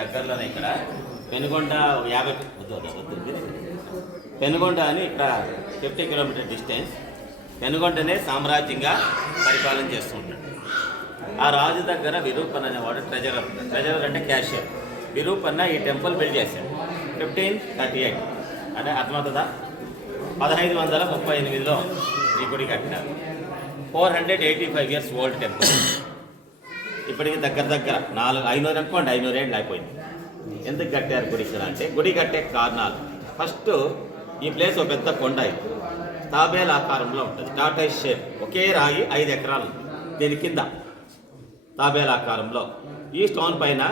దగ్గరలోనే ఇక్కడ పెనుగొండ 50 పెనుగొండ అని ఇక్కడ 50 కిలోమీటర్ డిస్టెన్స్. పెనుగొండనే సామ్రాజ్యంగా పరిపాలన చేస్తూ ఉంటాడు. ఆ రాజు దగ్గర విరూపన్ అనేవాడు ట్రెజరర్ అంటే క్యాషియర్. విరూపన్న ఈ టెంపుల్ బిల్డ్ చేశాడు 1538 అంటే అర్థమవుతుందా. 1538లో ఈ గుడి కట్టినారు. 485 years ఓల్డ్ టెంపుల్. ఇప్పటికి దగ్గర 500 అనుకోండి, 500 ఏళ్ళు అయిపోయింది. ఎందుకు కట్టారు గుడి ఇక్కడ అంటే, గుడి కట్టే కారణాలు ఫస్ట్ ఈ ప్లేస్ ఒక పెద్ద కొండ, తాబేల్ ఆకారంలో ఉంటుంది, టార్టైస్ షేప్. ఒకే రాయి 5 ఎకరాలు దీని కింద తాబేల్ ఆకారంలో. ఈ స్టోన్ పైన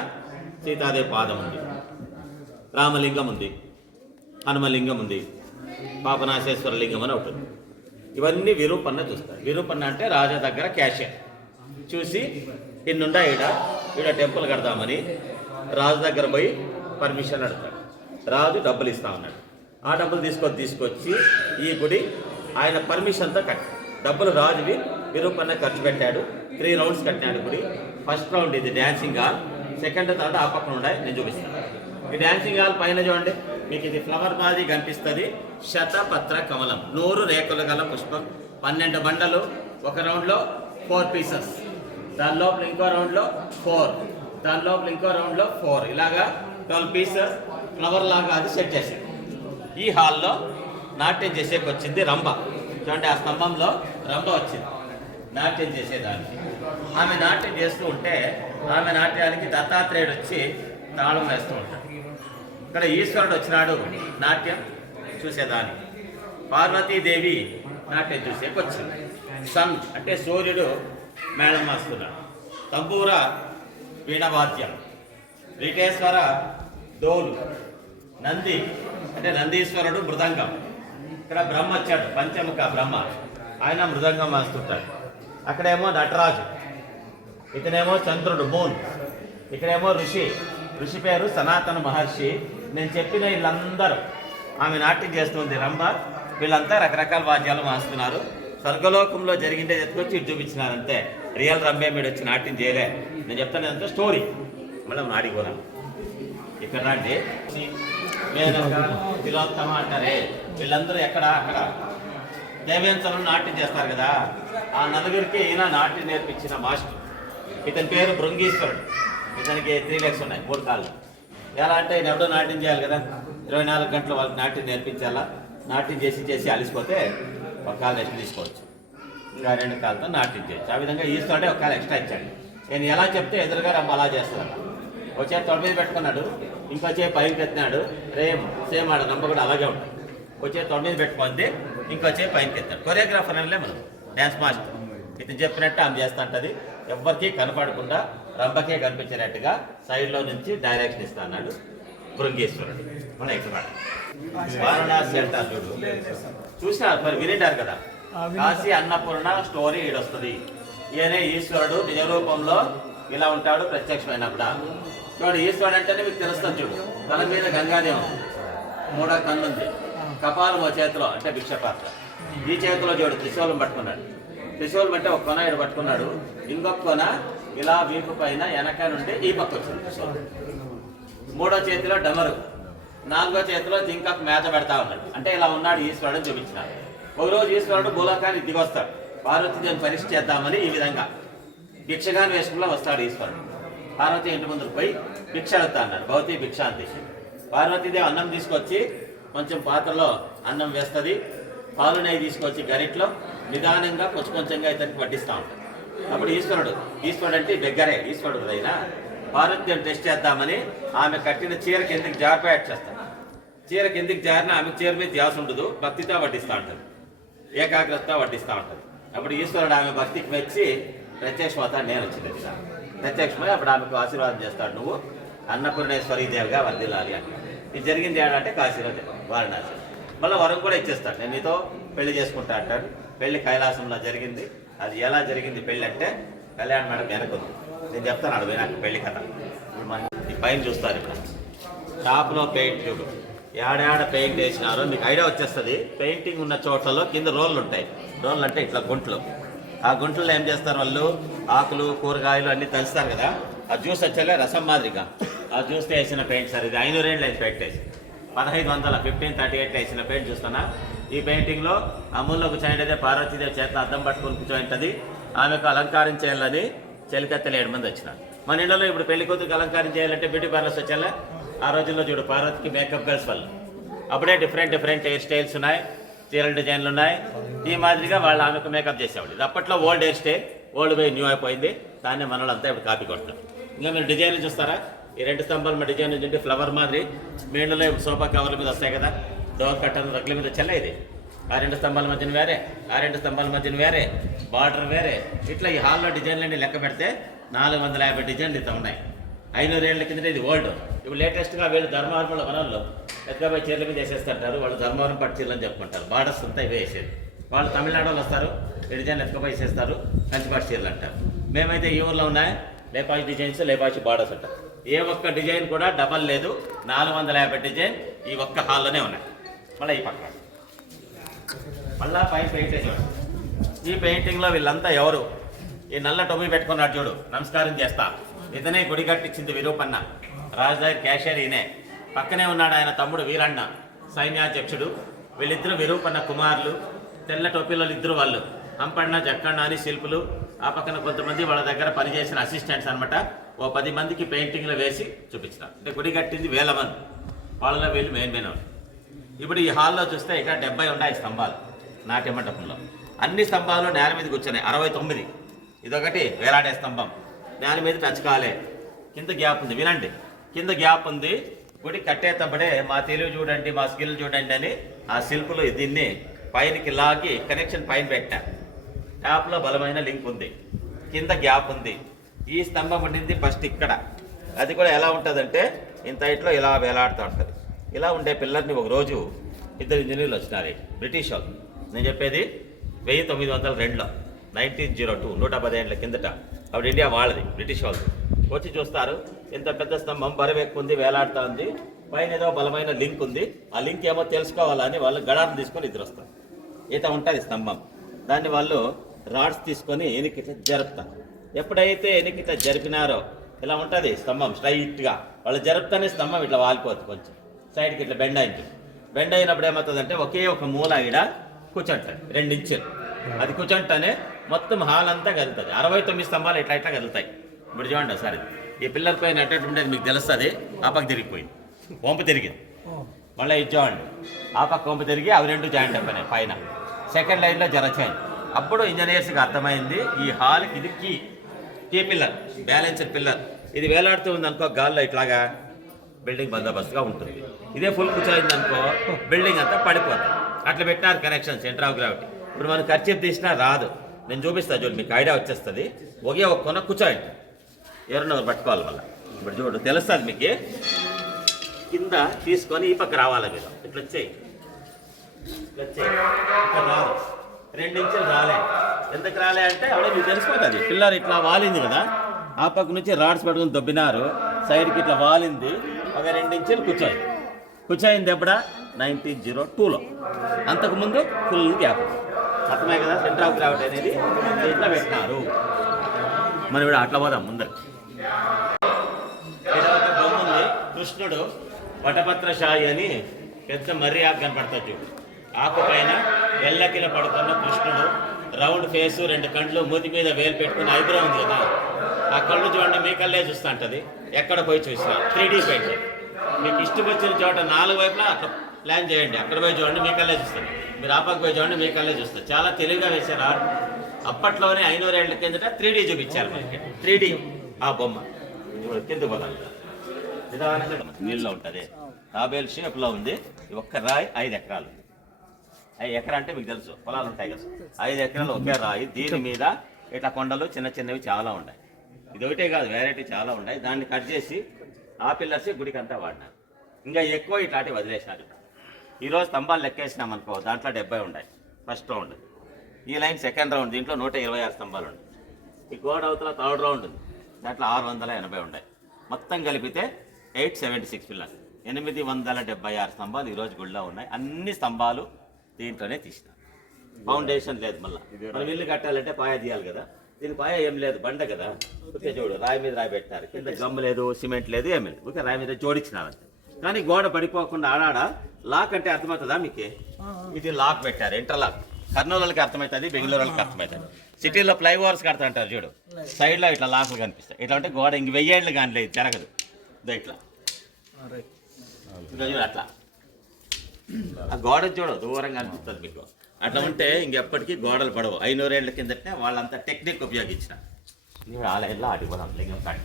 సీతాదేవి పాదం ఉంది, రామలింగం ఉంది, హనుమలింగం ఉంది, పాపనాశేశ్వర లింగం అని ఉంటుంది. ఇవన్నీ విరూపన్న చూస్తారు. విరూపన్న అంటే రాజా దగ్గర క్యాషియర్. చూసి ఇన్నుండా ఈడ టెంపుల్ కడదామని రాజు దగ్గర పోయి పర్మిషన్ అడుగుతాడు. రాజు డబ్బులు ఇస్తా ఉన్నాడు. ఆ డబ్బులు తీసుకొచ్చి ఈ గుడి ఆయన పర్మిషన్తో కట్టాడు. డబ్బులు రాజువి విరూపన్న ఖర్చు పెట్టాడు. 3 రౌండ్స్ కట్టినాడు గుడి. ఫస్ట్ రౌండ్ ఇది డ్యాన్సింగ్ హాల్, సెకండ్ థర్డ్ ఆ పక్కన ఉన్నాయి, నేను చూపిస్తాను. ఈ డ్యాన్సింగ్ హాల్ పైన చూడండి, మీకు ఇది ఫ్లవర్ మాదిరి కనిపిస్తుంది. శతపత్ర కమలం, 100 రేకులు గల పుష్పం, 12 బండలు. ఒక రౌండ్లో 4 pieces, దాని లోపల ఇంకో రౌండ్లో 4, దాని లోపల ఇంకో రౌండ్లో 4, ఇలాగా 12 pieces ఫ్లవర్ లాగా అది సెట్ చేశాడు. ఈ హాల్లో నాట్యం చేసేకి వచ్చింది రంభ. చూడండి, ఆ స్తంభంలో రంభ వచ్చింది నాట్యం చేసేదానికి. ఆమె నాట్యం చేస్తూ ఉంటే ఆమె నాట్యానికి దత్తాత్రేయుడు వచ్చి తాళం వేస్తూ ఉంటాడు. ఇక్కడ ఈశ్వరుడు వచ్చినాడు నాట్యం చూసేదానికి. పార్వతీదేవి నాట్యం చూసేకి వచ్చింది. సన్ అంటే సూర్యుడు మేళం వేస్తున్నాడు. తంబూర వీణవాద్యం, రిటేశ్వర డోలు, నంది అంటే నందీశ్వరుడు మృదంగం. ఇక్కడ బ్రహ్మ వచ్చాడు, పంచముఖ బ్రహ్మ, ఆయన మృదంగం వేస్తుంటాడు. అక్కడేమో నటరాజు, ఇతనేమో చంద్రుడు మూన్. ఇక్కడేమో ఋషి పేరు సనాతన మహర్షి. నేను చెప్పిన వీళ్ళందరూ ఆమె నాట్యం చేస్తుంది రంభ. వీళ్ళంతా రకరకాల వాద్యాలు వాస్తున్నారు. స్వర్గలోకంలో జరిగిందే ఎత్తుకొచ్చి ఇటు చూపించినారంతే. రియల్ రంభే మీరు వచ్చి నాట్యం చేయలే. నేను చెప్తాను అంతా స్టోరీ. మళ్ళీ నాడికి పోదాం. ఇక్కడ రండి, మేనక తిలోత్తమ అంటారే, వీళ్ళందరూ అక్కడ దేవేంద్రులు నాట్యం చేస్తారు కదా. ఆ నలుగురికి ఈయన నాట్యం నేర్పించిన మాస్టర్. ఇతని పేరు భృంగీశ్వరుడు. ఇతనికి 3 legs ఉన్నాయి, 3 కాళ్ళు. ఎలా అంటే ఈయన ఎవడో నాట్యం చేయాలి కదా, 24 గంటలు వాళ్ళకి నాట్యం నేర్పించాలా. నాట్యం చేసి అలిసిపోతే ఒక కాలు రెస్ట్ తీసుకోవచ్చు, ఇంకా 2 కాళ్ళతో నాట్యం చేయొచ్చు. ఆ విధంగా ఈశ్వరుడే ఒక కాలు ఎక్స్ట్రా ఇచ్చాడు. నేను ఎలా చెప్తే ఎదురుగా రమ్మ అలా చేస్తాను. ఒక చేతి తొడ మీద పెట్టుకున్నాడు, ఇంకో చేతి పైకి ఎత్తినాడు. సేమ్ ఆడ రంభ కూడా అలాగే ఉంటుంది. ఒక చేతి తొడ మీద పెట్టుకుంది, ఇంకో చేతి పైకి ఎత్తాడు. కొరియోగ్రాఫర్ అనలే మనం, డ్యాన్స్ మాస్టర్. ఇతను చెప్పినట్టు ఆమె చేస్తూ ఉంటుంది. ఎవ్వరికీ కనపడకుండా రంభకే కనిపించినట్టుగా సైడ్లో నుంచి డైరెక్షన్ ఇస్తా అన్నాడు భృంగేశ్వరుడు. మన ఇక్కడ వారణాసి అంటారు చూడు, చూసినారు మరి, వినింటారు కదా. కాశీ అన్నపూర్ణ స్టోరీ ఈడొస్తుంది. ఈయనే ఈశ్వరుడు నిజ రూపంలో ఇలా ఉంటాడు ప్రత్యక్షమైనప్పుడు. చూడు, ఈశ్వరుడు అంటేనే మీకు తెలుస్తుంది. చూడు, తల మీద గంగాదేవం, 3వ కన్ను ఉంది, కపాలం ఓ చేతిలో అంటే భిక్షపాత్ర, ఈ చేతిలో చూడు త్రిశూలం పట్టుకున్నాడు. త్రిశూలం అంటే ఒక కొన ఇక్కడ పట్టుకున్నాడు, ఇంకొక కొన ఇలా వీపు పైన వెనక నుండి ఈ పక్క వచ్చింది త్రిశూలం. 3వ చేతిలో డమరు, 4వ చేతిలో జింకకు మేత పెడతా ఉన్నాడు. అంటే ఇలా ఉన్నాడు ఈశ్వరుడు చూపించినాడు. ఒకరోజు ఈశ్వరుడు భూలోకానికి దిగొస్తాడు. పార్వతీదేవిని పరీక్ష చేద్దామని ఈ విధంగా భిక్షగాని వేషంలో వస్తాడు ఈశ్వరుడు. పార్వతి ఇంటి ముందుకు పోయి భిక్ష అడుగుతా అన్నాడు. భౌతి భిక్ష అంతే. పార్వతీదేవి అన్నం తీసుకొచ్చి కొంచెం పాత్రలో అన్నం వేస్తుంది. పాలు నెయ్యి తీసుకొచ్చి గరిట్లో నిదానంగా కొంచెంగా ఇతనికి వడ్డిస్తూ ఉంటాడు. అప్పుడు ఈశ్వరుడు అంటే బెగ్గరే ఈశ్వరుడు అయినా పార్వతీదేవిని టెస్ట్ చేద్దామని ఆమె కట్టిన చీర కిందకి జారిపోయాట్ చేస్తాడు. చీర కిందికి జారిన ఆమె చీర మీద ధ్యాస ఉండదు, భక్తితో వడ్డిస్తూ ఉంటుంది, ఏకాగ్రతతో వడ్డిస్తూ ఉంటుంది. అప్పుడు ఈశ్వరుడు ఆమె భక్తికి మెచ్చి ప్రత్యక్షమవుతాడు. నేను వచ్చింది ప్రత్యక్షమై అప్పుడు ఆమెకు ఆశీర్వాదం చేస్తాడు, నువ్వు అన్నపూర్ణేశ్వరి దేవిగా వర్ధిల్లాలి అని. ఇది జరిగింది ఏడంటే కాశీలో వారణాసి. మళ్ళీ వరం కూడా ఇచ్చేస్తాడు, నేను నీతో పెళ్లి చేసుకుంటా అంటాడు. పెళ్లి కైలాసంలో జరిగింది. అది ఎలా జరిగింది పెళ్ళి అంటే, కళ్యాణ మేడం వెనకొంది. నేను చెప్తాను అక్కడ పోయినాక పెళ్లి కథ. ఈ పైన చూస్తారు. ఇప్పుడు షాప్లో పెయింట్ ట్యూబ్ ఏడాడ పెయింట్ వేసినారో మీకు ఐడియా వచ్చేస్తుంది. పెయింటింగ్ ఉన్న చోట్లలో కింద రోళ్ళు ఉంటాయి. రోళ్ళు అంటే ఇట్లా గుంట్లు. ఆ గుంటల్లో ఏం చేస్తారు వాళ్ళు, ఆకులు కూరగాయలు అన్నీ తలుస్తారు కదా. ఆ జ్యూస్ వచ్చేలే రసం మాదిరిగా అది చూస్తే వేసిన పెయింట్ సార్, ఇది 500 ఏళ్ళు వేసి పెయింట్ వేసి 1538 వేసిన పెయింట్ చూస్తున్నా. ఈ పెయింటింగ్లో అమూల్లో కూర్చోండి పార్వతీదేవి చేత అద్దం పట్టుకొని కూర్చోంటది. ఆమెకు అలంకారం చేయాలని చెలికత్తెలు 7 మంది వచ్చినారు. మన ఇళ్ళలో ఇప్పుడు పెళ్లి కూతురికి అలంకారం చేయాలంటే బ్యూటీ పార్లర్స్ వచ్చేలా. ఆ రోజుల్లో చూడు పార్వతికి మేకప్ గర్ల్స్ వాళ్ళు అప్పుడే డిఫరెంట్ హెయిర్ స్టైల్స్ ఉన్నాయి, చీరల డిజైన్లు ఉన్నాయి. ఈ మాదిరిగా వాళ్ళు ఆమెకు మేకప్ చేసేవాళ్ళు. ఇది అప్పట్లో old hair style, old way new అయిపోయింది. దాన్ని మనోళ్ళంతా ఇప్పుడు కాపీ కొడతారు. ఇంకా మీరు డిజైన్లు చూస్తారా, ఈ 2 స్తంభాలు మా డిజైన్ నుంచి ఫ్లవర్ మాదిరి మేళ్ళలో సోఫా కవర్ల మీద వస్తాయి కదా, డోర్ కట్టలు రగ్ల మీద చెల్లేది. ఆ 2 స్తంభాల మధ్యన వేరే, ఆ 2 స్తంభాల మధ్యన వేరే, బార్డర్ వేరే. ఇట్లా ఈ హాల్లో డిజైన్లన్నీ లెక్క పెడితే 450 డిజైన్లు ఇంత ఉన్నాయి. 500 ఏళ్ళ కింద ఇది ఓల్డ్. ఇప్పుడు లేటెస్ట్గా వీళ్ళు ధర్మవరంలో వనంలో ఎత్తుకపోయి చీరల మీద వేసేస్తుంటారు. వాళ్ళు ధర్మవరం పట్టు చీరలు అని చెప్పుకుంటారు. బార్డర్స్ అంతా ఇవే వేసేది. వాళ్ళు తమిళనాడు వాళ్ళు వస్తారు, ఈ డిజైన్లు ఎత్తుకపోయి వేసేస్తారు, కంచిపాటు చీరలు అంటారు. మేమైతే ఈ ఊర్లో ఉన్నాయి లేపాచి డిజైన్స్, లేపాచి బార్డర్స్ అంటారు. ఏ ఒక్క డిజైన్ కూడా డబల్ లేదు. 450 డిజైన్ ఈ ఒక్క హాల్లోనే ఉన్నాయి. మళ్ళీ ఈ పక్కన మళ్ళా పైన పెయింటింగ్. ఈ పెయింటింగ్లో వీళ్ళంతా ఎవరు? ఈ నల్ల టొమ్మి పెట్టుకున్నాడు చూడు, నమస్కారం చేస్తా. ఇతనే గుడి కట్టించింది విరూపన్న. రాజధాని క్యాషియర్ ఈయనే. పక్కనే ఉన్నాడు ఆయన తమ్ముడు వీరన్న, సైన్యాధ్యక్షుడు. వీళ్ళిద్దరు విరూపన్న కుమారులు. తెల్ల టోపీలో ఇద్దరు వాళ్ళు హంపన్న జక్కన్న అని శిల్పులు. ఆ పక్కన కొంతమంది వాళ్ళ దగ్గర పనిచేసిన అసిస్టెంట్స్ అనమాట. ఓ 10 మందికి పెయింటింగ్లు వేసి చూపించినారు. అంటే గుడి కట్టింది 1000 మంది, వాళ్ళలో వీళ్ళు మెయిన్ ఇప్పుడు ఈ హాల్లో చూస్తే ఇక్కడ 70 ఉన్నాయి స్తంభాలు నాట్య మండపంలో. అన్ని స్తంభాలు నేల మీద కూర్చున్నాయి. 69. ఇదొకటి వేలాడే స్తంభం, నేల మీద టచ్ కాలే. కింద గ్యాప్ ఉంది, వినండి, కింద గ్యాప్ ఉంది. గుడి కట్టేటప్పుడే మా తెలివి చూడండి, మా స్కిల్ చూడండి అని ఆ శిల్పులు దీన్ని పైనకి లాగి కనెక్షన్ పైన పెట్టారు. ట్యాప్లో బలమైన లింక్ ఉంది, కింద గ్యాప్ ఉంది. ఈ స్తంభం ఉండింది ఫస్ట్ ఇక్కడ. అది కూడా ఎలా ఉంటుందంటే ఇంత హైట్లో ఇలా వేలాడుతూ ఉంటుంది. ఇలా ఉండే పిల్లర్ని ఒకరోజు 2 ఇంజనీర్లు వచ్చినారు, బ్రిటిష్ వాళ్ళు. నేను చెప్పేది 1902లో, 1902, 110 ఏళ్ళ కిందట. అప్పుడు ఇండియా వాళ్ళది, బ్రిటిష్ వాళ్ళది. వచ్చి చూస్తారు, ఇంత పెద్ద స్తంభం బరువు ఎక్కువ ఉంది, వేలాడుతూ ఉంది, పైన ఏదో బలమైన లింక్ ఉంది. ఆ లింక్ ఏమో తెలుసుకోవాలని వాళ్ళు గడాన్ని తీసుకొని ఇద్దరు వస్తారు. ఈత ఉంటుంది స్తంభం. దాన్ని వాళ్ళు రాడ్స్ తీసుకొని ఎనికిట్లా జరుపుతారు. ఎప్పుడైతే ఎనికిట్లా జరిపినారో ఇలా ఉంటుంది స్తంభం స్ట్రైట్గా. వాళ్ళు జరుపుతానే స్తంభం ఇట్లా వాలిపోతుంది, కొంచెం సైడ్కి ఇట్లా బెండ్ అయింది. బెండ్ అయినప్పుడు ఏమవుతుందంటే ఒకే ఒక మూల ఈడ కూర్చుంటుంది, 2 ఇంచులు. అది కూర్చుంటేనే మొత్తం హాల్ అంతా కదులుతుంది. 69 స్తంభాలు ఇట్లా ఇట్లా కదులుతాయి. ఇప్పుడు చూడండి ఒకసారి, ఈ పిల్లల పైన అట్టేటుంటే మీకు తెలుస్తుంది. ఆ పక్క తిరిగిపోయింది, వంపు తిరిగింది. మళ్ళీ ఇది చూడండి, ఆ పక్క వంపు తిరిగి అవి 2 జాయింట్ అయిపోయినాయి పైన. సెకండ్ లైన్లో జరచేయండి. అప్పుడు ఇంజనీర్స్కి అర్థమైంది ఈ హాల్కి ఇది కీ పిల్లర్, బ్యాలెన్స్డ్ పిల్లర్. ఇది వేలాడుతూ ఉంది అనుకో గాల్లో ఇట్లాగా, బిల్డింగ్ బందోబస్తుగా ఉంటుంది. ఇదే ఫుల్ కూర్చోయింది అనుకో బిల్డింగ్ అంతా పడిపోతుంది. అట్లా పెట్టినారు కనెక్షన్, సెంటర్ ఆఫ్ గ్రావిటీ. ఇప్పుడు మనం ఖర్చు తీసినా రాదు. నేను చూపిస్తా చూడు, మీకు ఐడియా వచ్చేస్తుంది. ఒకే ఒక కొన కూర్చోండి, ఎవరన్నా పట్టుకోవాలి మళ్ళీ. ఇప్పుడు చూడు తెలుస్తుంది మీకు. కింద తీసుకొని ఈ పక్క రావాలి మీరు, ఇట్లా వచ్చేయి, ఇట్లా వచ్చేయి. ఇక్కడ రాదు, 2 ఇంచులు రాలే. ఎందుకు రాలే అంటే అప్పుడే మీకు తెలిసిపోతుంది. పిల్లలు ఇట్లా వాలింది కదా, ఆ పక్క నుంచి రాడ్స్ పెట్టుకుని దొబ్బినారు, సైడ్కి ఇట్లా వాలింది. ఒక 2 ఇంచులు కూర్చోయింది ఎప్పుడా 1902లో. అంతకుముందు ఫుల్ గ్యాప్. అర్థమే కదా, సెంటర్ ఆఫ్ గ్రావిటీ అనేది ఇట్లా పెట్టినారు. మనం ఇప్పుడు అట్లా పోదాం ముందర. ఒక బొమ్మ ఉంది, కృష్ణుడు వటపత్రశాయి అని పెద్ద మర్రి ఆకు కనపడతాడు చూడు. ఆకు పైన వెల్లకిల పడుతున్న కృష్ణుడు, రౌండ్ ఫేసు, 2 కండ్లు, మూతి మీద వేలు పెట్టుకుని ఐబ్రో ఉంది కదా, ఆ కళ్ళు చూడండి మీ కళ్ళే చూస్తూ ఉంటుంది. ఎక్కడ పోయి చూసినా 3D పెయింట్. మీకు ఇష్టం వచ్చిన చోట 4 వైపులా అట్లా ప్లాన్ చేయండి. అక్కడ పోయి చూడండి మీ కళ్ళే చూస్తారు, మీరు ఆపక్క పోయి చూడండి మీ కళ్ళే చూస్తారు. చాలా తెలివిగా వేశారు ఆర్ట్. అప్పట్లోనే 500 ఏళ్ల కిందట 3D చూపించారు మనకి. 3D ఆ బొమ్మ కింద పోదాం. నిదానంగా నీళ్ళలో ఉంటుంది, తాబేల్ షేప్లో ఉంది. ఒక్క రాయి 5 ఎకరాలు. 5 ఎకరా అంటే మీకు తెలుసు, పొలాలు ఉంటాయి కదా, 5 ఎకరాలు ఒకే రాయి. దీని మీద ఇట్లా కొండలు చిన్న చిన్నవి చాలా ఉన్నాయి. ఇది ఒకటే కాదు, వెరైటీ చాలా ఉన్నాయి. దాన్ని కట్ చేసి ఆ పిల్లర్స్ గుడికి అంతా వాడినారు. ఇంకా ఎక్కువ ఇట్లాంటివి వదిలేసినారు. ఈరోజు స్తంభాలు లెక్కేసినాం అనుకో, దాంట్లో 70 ఉన్నాయి ఫస్ట్ రౌండ్. ఈ లైన్ సెకండ్ రౌండ్, దీంట్లో 126 స్తంభాలు ఉన్నాయి. ఈ గోడ అవతల థర్డ్ రౌండ్ ఉంది, దాంట్లో 680 ఉన్నాయి. మొత్తం కలిపితే 876 పిల్లర్స్, 876 స్తంభాలు ఈరోజు గుడిలో ఉన్నాయి. అన్ని స్తంభాలు దీంట్లోనే తీసినారు. ఫౌండేషన్ లేదు. మళ్ళీ మనం ఇల్లు కట్టాలంటే పాయ తీయాలి కదా, దీని పాయ ఏం లేదు, బండ కదా. ఓకే చూడు, రాయి మీద రాయి పెట్టారు, కింద గమ్ము లేదు, సిమెంట్ లేదు, ఏం లేదు. ఓకే రాయి మీద జోడించినారంటే. కానీ గోడ పడిపోకుండా ఆడాడ లాక్ అంటే అర్థమవుతుందా మీకు? ఇది లాక్ పెట్టారు, ఇంటర్లాక్. కర్నూలు వాళ్ళకి అర్థమవుతుంది, బెంగళూరు వాళ్ళకి అర్థమవుతుంది. సిటీలో ఫ్లైఓవర్స్ కడతా అంటారు చూడు, సైడ్లో ఇట్లా లాకులు కనిపిస్తాయి. ఇట్లా అంటే గోడ ఇంక 1000 ఏళ్ళు కానీ లేదు, జరగదు. ఇట్లా ఇంకా చూడు, అట్లా ఆ గోడ చూడు దూరంగా అనిపిస్తుంది మీకు. అట్లా ఉంటే ఇంకెప్పటికీ గోడలు పడవు. 500 ఏళ్ల కిందటనే వాళ్ళంతా టెక్నిక్ ఉపయోగించిన ఆ లైన్లో ఆడిపోదాం లింగం కాడి.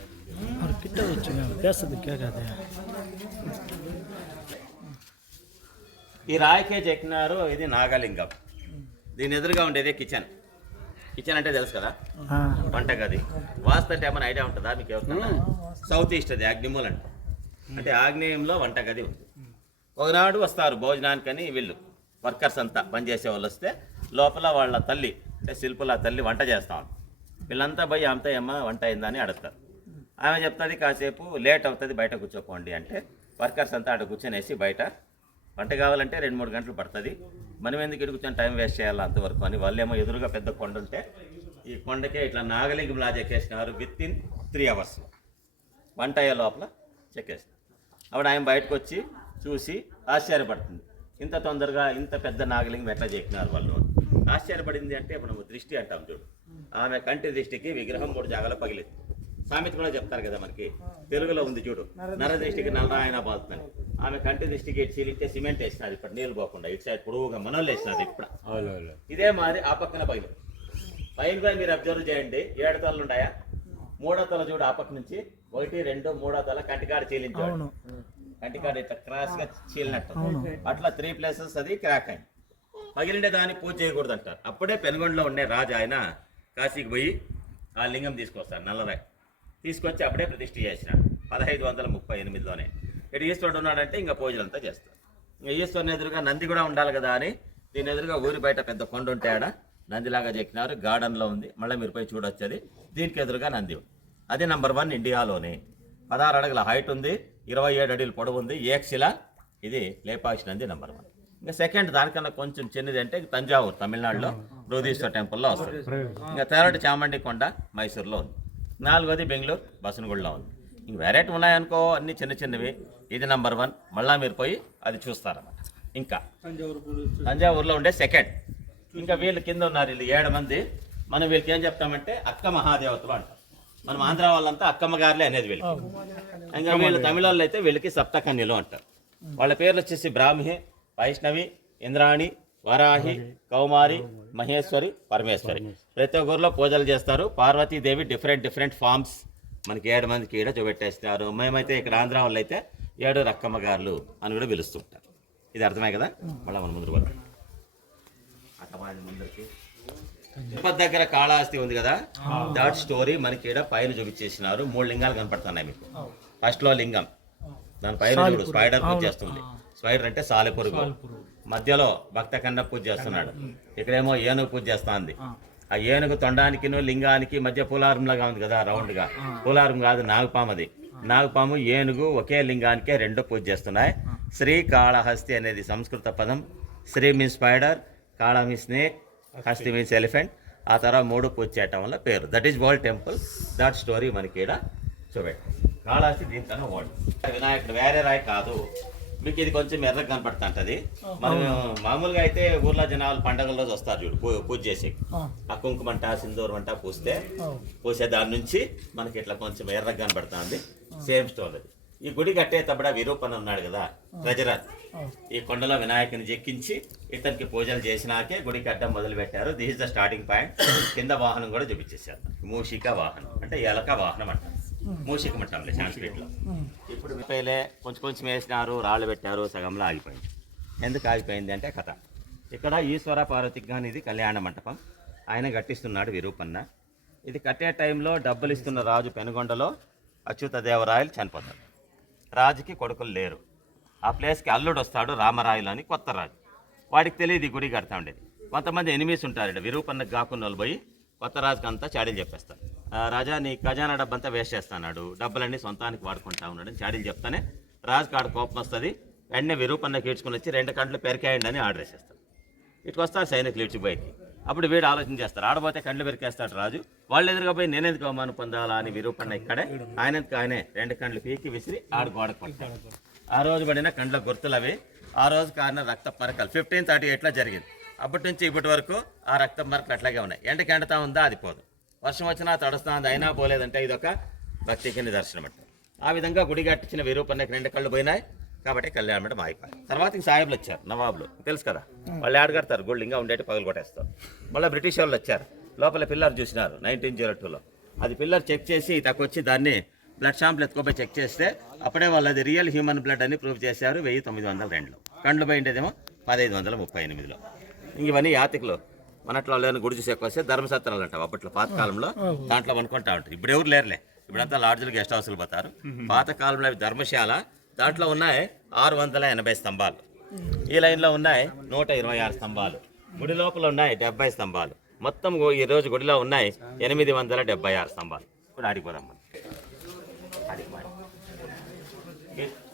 ఈ రాయికే చెక్కినారు. ఇది నాగలింగం. దీని ఎదురుగా ఉండేది కిచెన్. కిచెన్ అంటే తెలుసు కదా, వంటగది. వాస్తు అంటే ఏమైనా ఐడియా ఉంటుందా మీకు ఎవరికన్నా? సౌత్ ఈస్ట్ అది ఆగ్నేయమూల అంటే ఆగ్నేయంలో వంటగది ఉంది. ఒకనాడు వస్తారు భోజనానికని వీళ్ళు వర్కర్స్ అంతా పనిచేసే వాళ్ళు వస్తే లోపల వాళ్ళ తల్లి అంటే శిల్పుల తల్లి వంట చేస్తాం. వీళ్ళంతా పోయి ఆమెతో ఏమో వంట అయిందని అడుగుతారు. ఆమె చెప్తుంది కాసేపు లేట్ అవుతుంది బయట కూర్చోపోండి అంటే వర్కర్స్ అంతా అక్కడ కూర్చొనేసి బయట వంట కావాలంటే 2-3 గంటలు పడుతుంది, మనం ఎందుకు ఇటు కూర్చొని టైం వేస్ట్ చేయాలి అంతవరకు అని. వాళ్ళేమో ఎదురుగా పెద్ద కొండ ఉంటే ఈ కొండకే ఇట్లా నాగలింగం లా చెక్కేసినారు. విత్ ఇన్ 3 hours వంట అయ్యే లోపల చెక్కేసినారు. అప్పుడు ఆయన బయటకు వచ్చి చూసి ఆశ్చర్యపడుతుంది, ఇంత తొందరగా ఇంత పెద్ద నాగలింగం ఎట్లా చెక్కినారు వాళ్ళు. ఆశ్చర్యపడింది అంటే ఇప్పుడు మనం దృష్టి అంటాం చూడు, ఆమె కంటి దృష్టికి విగ్రహం 3 జాగాలో పగిలింది. సామెత కూడా చెప్తారు కదా మనకి, తెలుగులో ఉంది చూడు, నర దృష్టికి నల్లరాయన బాలుతుందని. ఆమె కంటి దృష్టికి చీలింటే సిమెంట్ వేసినారు, ఇప్పుడు నీళ్ళు పోకుండా ఇటు సైడ్ పొడవుగా మనోళ్ళు వేసినారు. ఇప్పుడు ఇదే మాది ఆ పక్కన పగిలి పైన మీరు అబ్జర్వ్ చేయండి. 7 తలలు ఉన్నాయా? 3వ తల చూడు, ఆ పక్క నుంచి 1, 2, 3వ తల కంటికాడ చీలించాడు. కంటికాడ ఇట్లా క్రాస్ గా చీలినట్టు అట్లా 3 places అది క్రాక్ అయింది. పగిలిండే దాన్ని పూజ చేయకూడదు అంటారు. అప్పుడే పెనుగొండలో ఉండే రాజు ఆయన కాశీకి పోయి ఆ లింగం తీసుకొస్తారు, నల్లరాయి తీసుకొచ్చి అప్పుడే ప్రతిష్ఠ చేసినాడు 1538లోనే. ఇక్కడ ఈశ్వరుడు ఉన్నాడంటే ఇంకా పూజలంతా చేస్తారు. ఇంకా ఈశ్వరుని ఎదురుగా నంది కూడా ఉండాలి కదా అని దీని ఎదురుగా ఊరి బయట పెద్ద కొండ ఉంటే ఆడ నందిలాగా చెక్కినారు. గార్డెన్లో ఉంది, మళ్ళీ మీరు పోయి చూడొచ్చు. అది దీనికి ఎదురుగా నంది ఉంది. అది నెంబర్ 1 ఇండియాలోనే. 16 అడుగుల హైట్ ఉంది, 27 అడుగులు పొడవు ఉంది, ఏకశిల. ఇది లేపాక్షి నంది నెంబర్ 1. ఇంకా సెకండ్ దానికన్నా కొంచెం చిన్నది అంటే తంజావూరు, తమిళనాడులో బృహదీశ్వర టెంపుల్లో వస్తుంది. ఇంకా థర్డ్ చాముండి కొండ మైసూర్లో ఉంది. 4వది బెంగళూరు బసనగూడలో ఉంది. ఇంక వెరైటీ ఉన్నాయనుకో, అన్ని చిన్న చిన్నవి. ఇది నెంబర్ 1, మళ్ళీ మీరు పోయి అది చూస్తారన్నమాట. ఇంకా తంజావూరులో ఉండే సెకండ్. ఇంకా వీళ్ళు కింద ఉన్నారు, వీళ్ళు 7 మంది. మనం వీళ్ళకి ఏం చెప్తామంటే అక్క మహాదేవతలు అంటాం. మనం ఆంధ్ర వాళ్ళంతా అక్కమ్మ గారులే అనేది వీళ్ళకి. ఇంకా వీళ్ళు తమిళ వాళ్ళు అయితే వీళ్ళకి సప్తకన్యలు అంటారు. వాళ్ళ పేర్లు వచ్చేసి బ్రాహ్మి, వైష్ణవి, ఇంద్రాణి, వరాహి, కౌమారి, మహేశ్వరి, పరమేశ్వరి. ప్రతి ఒక్కరిలో పూజలు చేస్తారు. పార్వతీదేవి డిఫరెంట్ ఫామ్స్ మనకి 7 మందికి ఈడ చూపెట్టేస్తారు. మేమైతే ఇక్కడ ఆంధ్ర వాళ్ళు అయితే 7 రక్కమ్మ గారులు అని కూడా పిలుస్తుంటారు. ఇది అర్థమే కదా. మళ్ళీ మన ముందు పోతాం. ముందరికి తిరుపతి దగ్గర కాళహస్తి ఉంది కదా, దాట్ స్టోరీ మనకి ఈడ పైన చూపించేసినారు. 3 లింగాలు కనపడుతున్నాయి మీకు. ఫస్ట్లో లింగం, దాని పైన చూడు స్పైడర్ పూజ చేస్తుంది. స్పైడర్ అంటే సాలెపురుగు. మధ్యలో భక్త కన్న పూజ చేస్తున్నాడు. ఇక్కడేమో ఏనుగు పూజ చేస్తుంది. ఆ ఏనుగు తొండానికి లింగానికి మధ్య పూలారంలాగా ఉంది కదా, రౌండ్గా. పూలారం కాదు, నాగపాము. అది నాగపాము, ఏనుగు ఒకే లింగానికే 2 పూజ చేస్తున్నాయి. శ్రీకాళహస్తి అనేది సంస్కృత పదం. Sri means spider, Kala means snake, Hasti means elephant. ఆ తర్వాత 3 పూజ చేయటం వల్ల పేరు. That is world temple. That story మనకి ఈడ చూపెట్టు. కాళహస్తి దీనికన్నా వరల్డ్. వినాయకుడు వేరే రాయి కాదు. మీకు ఇది కొంచెం ఎర్రగా కనపడుతుంటది. మనం మామూలుగా అయితే ఊర్లో జనాలు పండగల రోజు వస్తారు చూడు పూజ చేసి, ఆ కుంకుమంట సింధూరం అంట పూసే దాని నుంచి మనకి ఇట్లా కొంచెం ఎర్రగా కనపడుతుంది. సేమ్ స్టోర్ అది. ఈ గుడి కట్టేటప్పుడు విరూపణ ఉన్నాడు కదా, ట్రెజరర్. ఈ కొండలో వినాయకుని చెక్కించి ఇతనికి పూజలు చేసినాకే గుడి కట్టడం మొదలు పెట్టారు. This is the starting point. కింద వాహనం కూడా చూపించేశారు. మూషిక వాహనం అంటే ఎలక వాహనం అంటారు. మూషికం అంటాంలే సాంస్క్రిట్లో. ఇప్పుడు పైలే కొంచెం వేసినారు, రాళ్ళు పెట్టారు, సగంలో ఆగిపోయింది. ఎందుకు ఆగిపోయింది అంటే కథ. ఇక్కడ ఈశ్వర పార్వతికి కానీ ఇది కళ్యాణ మంటపం. ఆయన కట్టిస్తున్నాడు విరూపన్న. ఇది కట్టే టైంలో డబ్బులు ఇస్తున్న రాజు పెనుగొండలో అచ్యుతదేవరాయలు చనిపోతాడు. రాజుకి కొడుకులు లేరు. ఆ ప్లేస్కి అల్లుడు వస్తాడు, రామరాయలు అని, కొత్త రాజు. వాడికి తెలియదు ఈ గుడి కడతా ఉండేది. కొంతమంది ఎనిమిస్ ఉంటారు. విరూపన్నకు కాకుండా వాళ్ళు పోయి కొత్త రాజుకి అంతా చాడీలు చెప్పేస్తారు. రాజా నీ ఖజానా డబ్బంతా వేస్ట్ చేస్తున్నాడు, డబ్బులన్నీ సొంతానికి వాడుకుంటా ఉన్నాడు అని చాడీలు చెప్తానే రాజు కాడ కోపం వస్తుంది. వెంటనే విరూపన్నకి ఈడ్చుకుని వచ్చి 2 కంట్లు పెరికాయండి అని ఆర్డర్ వేసేస్తాడు. ఇటు వస్తారు సైనికులు ఈడ్చిపోయి. అప్పుడు వీడు ఆలోచన చేస్తారు, ఆడబోతే కండ్లు పెరికేస్తాడు రాజు. వాళ్ళు ఎదురుగా పోయి నేనెందుకు అవమానం పొందాలా అని విరూపణ ఇక్కడే ఆయనే 2 కండ్లు పీకి విసిరి ఆడు గోడకు పడతాడు. ఆ రోజు పడిన కండ్ల గుర్తులు అవి. ఆ రోజు కారణం రక్త మరకలు 1538లో జరిగింది. అప్పటి నుంచి ఇప్పటి వరకు ఆ రక్త మరకలు అట్లాగే ఉన్నాయి. ఎండకి ఎండతా ఉందా అది పోదు, వర్షం వచ్చినా తడుస్తా ఉంది అయినా పోలేదంటే ఇదొక భక్తికి నిదర్శనం అంట. ఆ విధంగా గుడి కట్టించిన విరూపణకి 2 కళ్ళు పోయినాయి కాబట్టి కళ్యాణం అంటే ఆగిపోయి. తర్వాత ఇంక సాహెబ్లు వచ్చారు, నవాబులు తెలుసు కదా, వాళ్ళు ఏడ కడతారు గుళ్ళు ఇంకా ఉండేటి పగలు కొట్టేస్తారు. మళ్ళీ బ్రిటిష్ వాళ్ళు వచ్చారు, లోపల పిల్లర్ చూసినారు 1902లో. అది పిల్లర్ చెక్ చేసి తక్కువచ్చి దాన్ని బ్లడ్ శాంపుల్ ఎత్తుకోపోయి చెక్ చేస్తే అప్పుడే వాళ్ళు అది రియల్ హ్యూమన్ బ్లడ్ అని ప్రూవ్ చేశారు 1902లో. కండ్లు పోయిండేదేమో 1538లో. ఇవన్నీ యాతికులు మనట్లో లేని గుడి చూసి ఎక్కువ వస్తే ధర్మసత్రాలు అంటావు అప్పట్లో పాతకాలంలో, దాంట్లో అనుకుంటా ఉంటారు. ఇప్పుడు ఎవరు లేరులే, ఇప్పుడంతా లాడ్జ్లు గెస్ట్ హౌస్లు పోతారు. పాతకాలంలో అవి ధర్మశాల, దాంట్లో ఉన్నాయి 680 స్తంభాలు. ఈ లైన్లో ఉన్నాయి 126 స్తంభాలు. గుడి లోపల ఉన్నాయి 70 స్తంభాలు. మొత్తం ఈరోజు గుడిలో ఉన్నాయి 876 స్తంభాలు. ఇప్పుడు ఆడిపోదాం.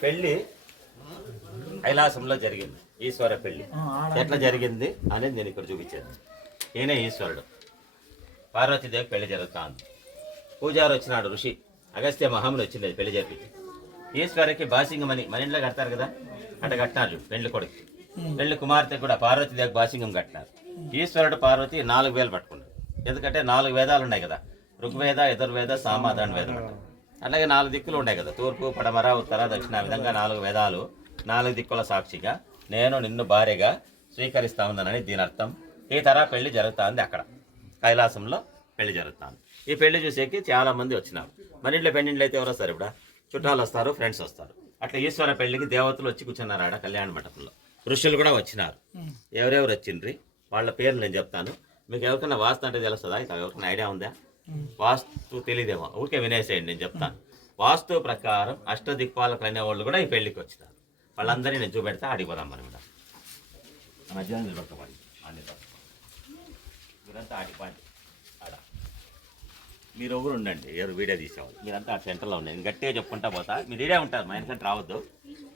పెళ్ళి కైలాసంలో జరిగింది, ఈశ్వర పెళ్ళి. ఎట్లా జరిగింది అనేది నేను ఇక్కడ చూపించాను. ఈయనే ఈశ్వరుడు, పార్వతీదేవి పెళ్లి జరుగుతా ఉంది. పూజారి వచ్చినాడు, ఋషి అగస్త్య మహాముని వచ్చింది అది పెళ్లి జరిపించి. ఈశ్వరికి బాసింగమని మన ఇంట్లో కడతారు కదా, అట్లా కట్టినారు పెళ్లి కొడుకు. పెళ్లి కుమార్తె కూడా పార్వతీదేవికి బాసింగం కట్టినారు. ఈశ్వరుడు పార్వతి 4 వేలు పట్టుకున్నాడు. ఎందుకంటే 4 వేదాలు ఉన్నాయి కదా, ఋగ్వేద, యజుర్వేద, సామాధాన వేదం అంటారు. అలాగే 4 దిక్కులు ఉన్నాయి కదా, తూర్పు, పడమర, ఉత్తర, దక్షిణ. ఆ విధంగా 4 వేదాలు 4 దిక్కుల సాక్షిగా నేను నిన్ను భార్యగా స్వీకరిస్తా ఉన్నానని దీని అర్థం. ఈ తర పెళ్లి జరుగుతుంది అక్కడ కైలాసంలో పెళ్లి జరుగుతుంది. ఈ పెళ్లి చూసేకి చాలా మంది వచ్చినారు. మన ఇంట్లో పెళ్లిళ్ళు అయితే ఎవరు వస్తారు? ఇప్పుడు చుట్టాలు వస్తారు, ఫ్రెండ్స్ వస్తారు. అట్లా ఈశ్వర పెళ్లికి దేవతలు వచ్చి కూర్చున్నారు ఆడ కళ్యాణ మండపంలో. ఋషులు కూడా వచ్చినారు. ఎవరెవరు వచ్చిండ్రి వాళ్ళ పేర్లు నేను చెప్తాను. మీకు ఎవరికైనా వాస్తు అంటే తెలుస్తుందా? ఇక ఎవరికైనా ఐడియా ఉందా? వాస్తు తెలియదేమో, ఊరికే వినేసేయండి, నేను చెప్తాను. వాస్తు ప్రకారం అష్టదిక్పాలకులు అనే వాళ్ళు కూడా ఈ పెళ్లికి వచ్చినారు. వాళ్ళందరినీ నేను చూపెడతా, ఆడిపోదాం మనం. ఇక్కడ మధ్యాహ్నం నిలబడతామండి, మీరంతా ఆడిపోండి. ఆడ మీరు ఎవరు ఉండండి, ఎవరు వీడియో తీసేవాళ్ళు మీరంతా ఆ సెంటర్లో ఉండండి. నేను గట్టిగా చెప్పుకుంటా పోతా, మీరు ఇడే ఉంటారు, మా సెంటర్ రావద్దు.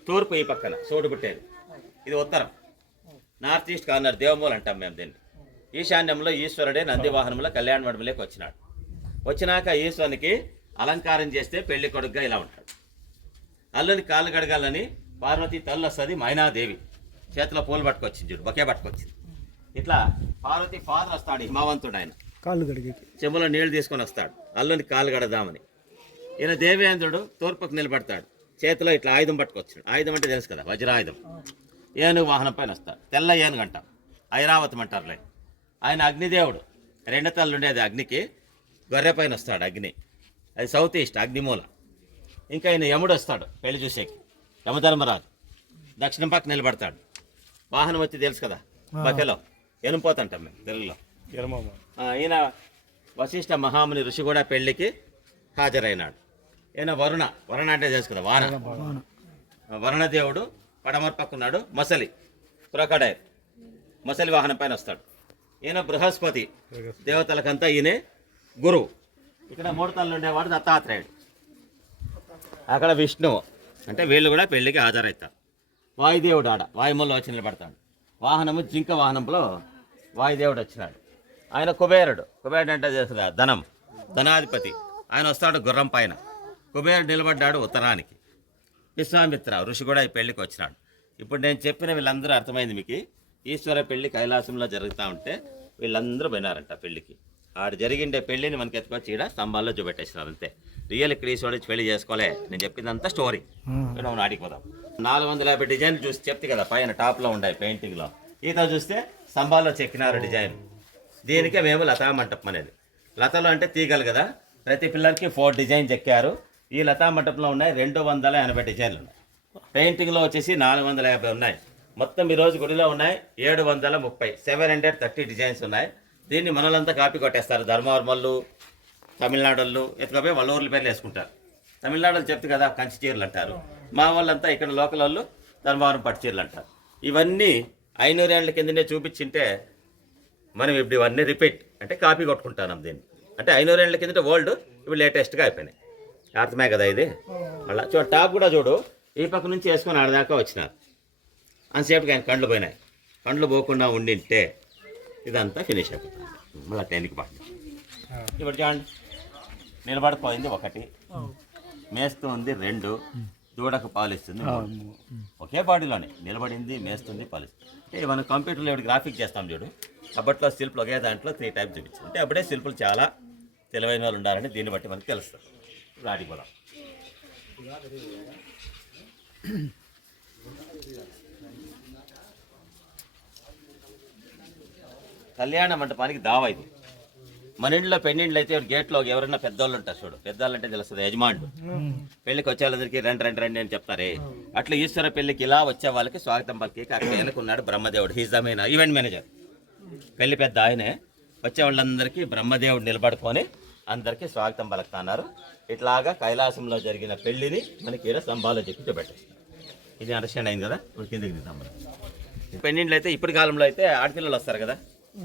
తూర్పు ఈ పక్కన సోడు పుట్టేది, ఇది ఉత్తరం. నార్త్ ఈస్ట్ కార్నర్ దేవమూలు అంటాం మేము దీన్ని. ఈశాన్యంలో ఈశ్వరుడే నంది వాహనంలో కళ్యాణ మండపంలోకి వచ్చినాడు. వచ్చినాక ఈశ్వరునికి అలంకారం చేస్తే పెళ్లి కొడుకుగా ఇలా ఉంటాడు. అల్లుని కాళ్ళు కడగాలని పార్వతి తల్లి వస్తుంది, మైనాదేవి చేతిలో పూలు పట్టుకొచ్చింది, చూడు బొకే పట్టుకొచ్చింది. ఇట్లా పార్వతి ఫాదర్ వస్తాడు, హిమవంతుడు, ఆయన కాళ్ళు కడిగి చెంబులో నీళ్లు తీసుకొని వస్తాడు అల్లుని కాళ్ళు కడదామని. ఈయన దేవేంద్రుడు తూర్పుకు నిలబడతాడు, చేతిలో ఇట్లా ఆయుధం పట్టుకొచ్చాడు. ఆయుధం అంటే తెలుసు కదా, వజ్రాయుధం. ఏనుగు వాహనం పైన వస్తాడు, తెల్ల ఏనుగు అంటాం, ఐరావతం అంటారులే. ఆయన అగ్నిదేవుడు, 2 తల్లు ఉండేది అగ్నికి, గొర్రె పైన వస్తాడు అగ్ని, అది సౌత్ ఈస్ట్ అగ్నిమూల. ఇంకా ఆయన యముడు వస్తాడు పెళ్లి చూసేకి, యమధర్మరాజు దక్షిణం పక్క నిలబడతాడు. వాహనం వచ్చి తెలుసు కదా, బకెలో ఎనుపోతుంటాం మేము తెలుగులో. ఈయన వశిష్ఠ మహాముని ఋషి కూడా పెళ్లికి హాజరైనాడు. ఈయన వరుణ అంటే తెలుసు కదా, వరుణదేవుడు పడమర పక్కున్నాడు. మొసలి క్రొకడైల్, మొసలి వాహనం పైన వస్తాడు. ఈయన బృహస్పతి, దేవతలకంతా ఈయనే గురువు. ఇక్కడ 3 తల్లు ఉండేవాడు దత్తాత్రేయుడు. అక్కడ విష్ణువు, అంటే వీళ్ళు కూడా పెళ్లికి హాజరవుతారు. వాయుదేవుడు ఆడ వాయుమూలలో వచ్చి నిలబడతాడు. వాహనము జింక వాహనంలో వాయుదేవుడు వచ్చినాడు. ఆయన కుబేరుడు అంటే తెలుసుదా, ధనాధిపతి. ఆయన వస్తాడు గుర్రం పైన. కుబేరుడు నిలబడ్డాడు ఉత్తరానికి. విశ్వామిత్ర ఋషి కూడా ఈ పెళ్లికి వచ్చినాడు. ఇప్పుడు నేను చెప్పిన వీళ్ళందరూ అర్థమైంది మీకు. ఈశ్వర పెళ్లి కైలాసంలో జరుగుతూ ఉంటే వీళ్ళందరూ పోయినారంట పెళ్లికి. ఆడు జరిగిండే పెళ్లిని మనకి ఎత్తుకొచ్చి ఇక్కడ స్తంభాల్లో చూపెట్టేసినారు అంతే. రియల్ ఇక్కడ ఈశ్వరుడు పెళ్లి చేసుకోలే, నేను చెప్పిందంతా స్టోరీ. మనం ఆడిపోదాం. 450 డిజైన్లు చూసి చెప్తే కదా పైన టాప్లో ఉన్నాయి పెయింటింగ్లో. ఈత చూస్తే స్తంభాల్లో చెక్కినారు డిజైన్. దీనికే మేము లతా మంటపం అనేది. లతలు అంటే తీగలు కదా, ప్రతి పిల్లర్కి 4 డిజైన్ చెక్కారు. ఈ లతా మంటపంలో ఉన్నాయి 280 డిజైన్లు ఉన్నాయి. పెయింటింగ్లో వచ్చేసి 450 ఉన్నాయి. మొత్తం ఈరోజు గుడిలో ఉన్నాయి 730, 730 డిజైన్స్ ఉన్నాయి. దీన్ని మనలంతా కాపీ కొట్టేస్తారు. ధర్మవర్మళ్ళు, తమిళనాడు ఎత్తుకపోయి వాళ్ళ ఊర్ల పేర్లు వేసుకుంటారు. తమిళనాడు చెప్తే కదా కంచి చీరలు అంటారు. మా వాళ్ళంతా ఇక్కడ లోకల్ వాళ్ళు ధర్మవరం పట్టు చీరలు అంటారు. ఇవన్నీ 500 ఏళ్ల కిందనే చూపించింటే మనం ఇప్పుడు ఇవన్నీ రిపీట్ అంటే కాపీ కొట్టుకుంటాం దీన్ని. అంటే 500 ఏళ్ల కిందట ఓల్డ్, ఇప్పుడు లేటెస్ట్గా అయిపోయినాయి. అర్థమే కదా ఇది. మళ్ళీ చూడు టాప్ కూడా చూడు, ఈ పక్క నుంచి వేసుకొని ఆడదాకా వచ్చినారు. అంతసేపుకి ఆయన కండ్లు పోయినాయి. కండ్లు పోకుండా ఉండింటే ఇదంతా ఫినిష్ అయిపోతుంది. మళ్ళీ టెన్కి బాగా ఇప్పుడు చూడండి, నిలబడిపోయింది ఒకటి, మేస్తుంది రెండు, దూడకు పాలిస్తుంది మూడు. ఒకే బాడీలోనే నిలబడింది, మేస్తుంది, పాలిస్తుంది. అంటే మనం కంప్యూటర్లో ఇప్పుడు గ్రాఫిక్ చేస్తాం చూడు, అప్పట్లో శిల్పులు ఒకే దాంట్లో 3 టైప్స్ చూపించారు. అంటే అప్పుడే శిల్పులు చాలా తెలివైన వాళ్ళు ఉండాలని దీన్ని బట్టి మనకు తెలుస్తుంది. వాటికి పోదాం. కళ్యాణ మంటపానికి దావా ఇది. మన ఇంట్లో పెళ్ళిళ్ళు అయితే గేట్లో ఎవరైనా పెద్దవాళ్ళు ఉంటారు చూడు, పెద్దవాళ్ళు అంటే తెలుస్తుంది యజమానుడు. పెళ్లికి వచ్చే వాళ్ళందరికీ రండి అని చెప్తారే, అట్లా ఈశ్వర పెళ్లికి ఇలా వచ్చే వాళ్ళకి స్వాగతం పలికి అక్కడ వెనుకున్నాడు బ్రహ్మదేవుడు. He's the main event manager. పెళ్లి పెద్ద ఆయనే. వచ్చే వాళ్ళందరికీ బ్రహ్మదేవుడు నిలబడుకొని అందరికీ స్వాగతం పలుకుతున్నారు. ఇట్లాగా కైలాసంలో జరిగిన పెళ్లిని మనకి ఈడ స్తంభాలు చెప్పి చూపెట్టారు. ఇది అండర్స్టాండ్ అయింది కదా. ఇప్పుడు కిందకి దిద్దాం. పెళ్ళిళ్ళు అయితే ఇప్పుడు కాలంలో అయితే ఆడపిల్లలు వస్తారు కదా,